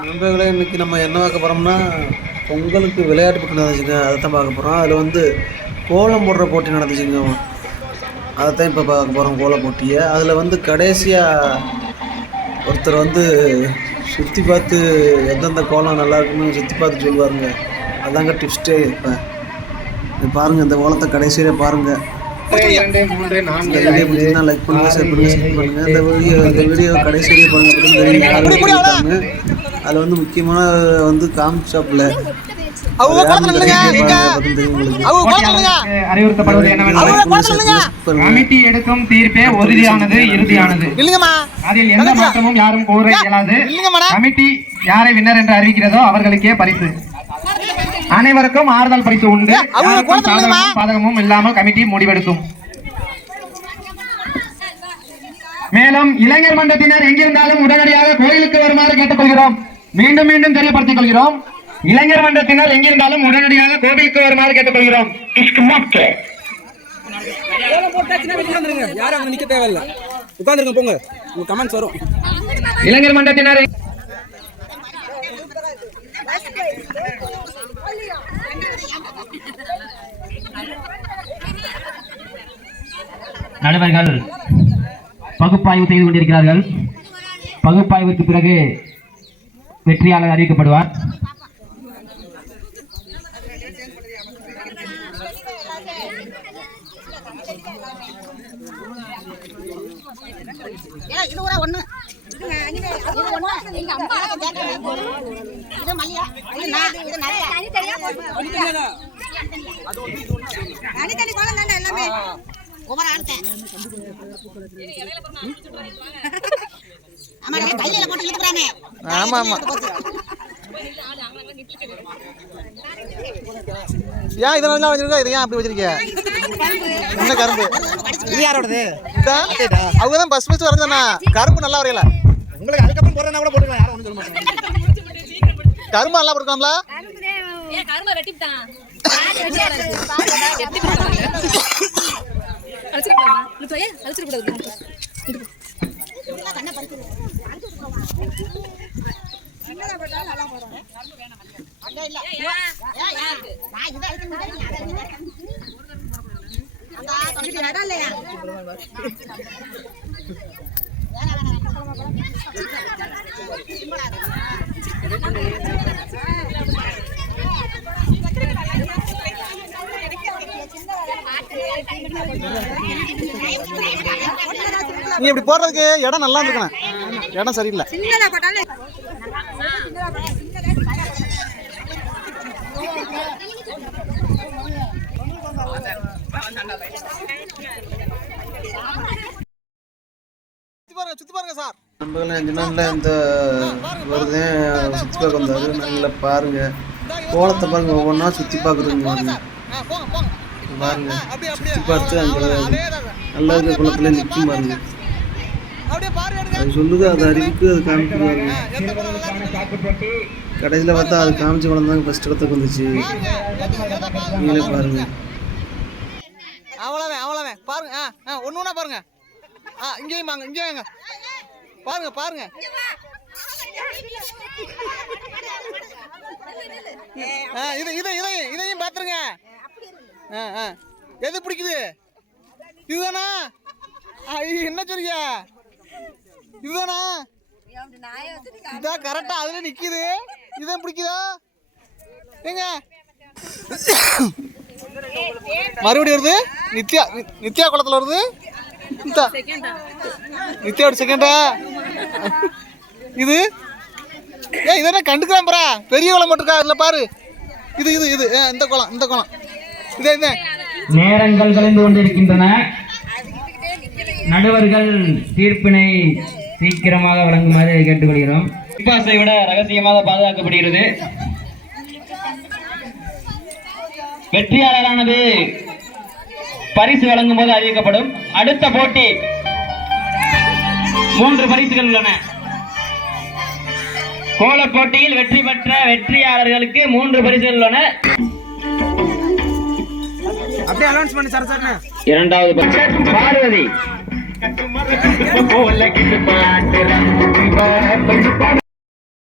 நண்பர்களே இன்றைக்கி நம்ம என்ன பார்க்க போகிறோம்னா பொங்கலுக்கு விளையாட்டு போட்டி நடந்துச்சுங்க. அதை தான் பார்க்க போகிறோம் அதில் வந்து கோலம் போடுற போட்டி நடந்துச்சுங்க. அதை தான் இப்போ பார்க்க போகிறோம் கோல போட்டியை. அதில் வந்து கடைசியாக ஒருத்தர் வந்து சுற்றி பார்த்து எந்தெந்த கோலம் நல்லா இருக்குன்னு சுற்றி பார்த்து சொல்லுவாருங்க. அதாங்க டிப்ஸ்டே இப்போ. பாருங்கள் இந்த கோலத்தை கடைசியில் பாருங்கள் பிடிச்சிருந்தா லைக் ஷேர் இந்த வீடியோ இந்த வீடியோ கடைசி வரையும் அதுல வந்து முக்கியமான வந்து காம். பாருங்க. கமிட்டி எடுக்கும் தீர்ப்பே உறுதியானது இறுதியானது அதில் எந்த மாற்றமும் யாரும் கூற இயலாது கமிட்டி யாரை வின்னர் என்று அறிவிக்கிறதோ அவர்களுக்கே பரிசு அனைவருக்கும் ஆறுதல் பரிசு உண்டு. பாதகமும் இல்லாமல் கமிட்டி முடிவெடுக்கும். மேலும் இளைஞர் மன்றத்தினர் எங்கிருந்தாலும் உடனடியாக கோயிலுக்கு வருமாறு கேட்டுக்கொள்கிறோம். மீண்டும் மீண்டும் தெரியப்படுத்திக் கொள்கிறோம். இளைஞர் மன்றத்தினர் எங்கிருந்தாலும் உடனடியாக கோவிலுக்கு வருமாறு கேட்டுக்கொள்கிறோம். யாரும் நிக்க தேவையில்ல. உட்காந்துருங்க போங்க. உங்க கமெண்ட்ஸ் வரும். இளைஞர் மன்றத்தினர் நடுவர்கள் பகுப்பாய்வு செய்து கொண்டிருக்கிறார்கள். பகுப்பாய்விற்கு பிறகு வெற்றியாளர் அறிவிக்கப்படுவார். இது கூட தனித்தனி தானே எல்லாமே ஒவ்வொரு ஆடுத்தேன் ஆமா கையில போட்டு ஆமா ஆமா ஏன் இதை வச்சிருக்கா? இதை ஏன் அப்படி வச்சிருக்கீங்க என்ன கரும்பு? இது யாரோடது? அவங்க தான் பஸ் பஸ் வரைஞ்சானா கரும்பு நல்லா வரையல. உங்களுக்கு அதுக்கப்புறம் போடுறா கூட போட்டுக்கலாம் யாரும் ஒன்றும் சொல்ல மாட்டாங்க. கரும்பு நல்லா போட்டுக்கலாம்ல? கரும்பை வெட்டிவிட்டான் அழிச்சிடக்கூடாது நீ இப்படி போடுறதுக்கு இடம் நல்லா இருக்கணும் இடம் சரியில்லை. சின்னதா பாருங்க அஞ்சு நாள்ல இந்த வருது சுற்றி பார்க்க வந்தாரு நல்லா பாருங்க கோலத்தை பாருங்க ஒவ்வொன்றா சுற்றி பார்க்குறதுங்க பாருங்க சுற்றி பார்த்து அங்கே நல்லா குளத்துல நிற்கும் பாருங்க அது சொல்லுது அது அது பாருங்க கடைசியில் பார்த்தா அது காமிச்சு குளம் தான் ஃபஸ்ட் இடத்துக்கு வந்துச்சு நீங்களே பாருங்க அவ்வளோவே பாருங்க ஆ ஆ ஒன்று ஒன்றா பாருங்க. ஆ இங்கேயும் வாங்க இங்கேயும் வாங்க. பாருங்க பாருங்க. ஆ இது இதை இதையும் இதையும் பார்த்துருங்க ஆ ஆ. எது பிடிக்குது? இதுதானா? என்ன சொல்றீங்க இதுதானா? இதான் கரெக்டா அதுல நிக்குது. இதான் பிடிக்குதா? ஏங்க? மறுபடியும் வருது? நித்யா நித்யா குளத்தில் வருது? நித்யா. நித்யாவோட செகண்டா இது? ஏ இது என்ன கண்டுக்கலாம் பரா பெரிய குளம் மட்டும் இதில் பாரு. இது இது இது. இந்த குளம் இந்த குளம் இது என்ன நேரங்கள் கலந்து கொண்டிருக்கின்றன. நடுவர்கள் தீர்ப்பினை சீக்கிரமாக வழங்குமாறு கேட்டுக்கொள்கிறோம். பிக்பாஸை விட ரகசியமாக பாதுகாக்கப்படுகிறது. வெற்றியாளரானது பரிசு வழங்கும் போது அறிவிக்கப்படும். அடுத்த போட்டி மூன்று பரிசுகள் உள்ளன. கோலப் போட்டியில் வெற்றி பெற்ற வெற்றியாளர்களுக்கு மூன்று பரிசுகள் உள்ளன. இரண்டாவது பரிசு பார்வதி.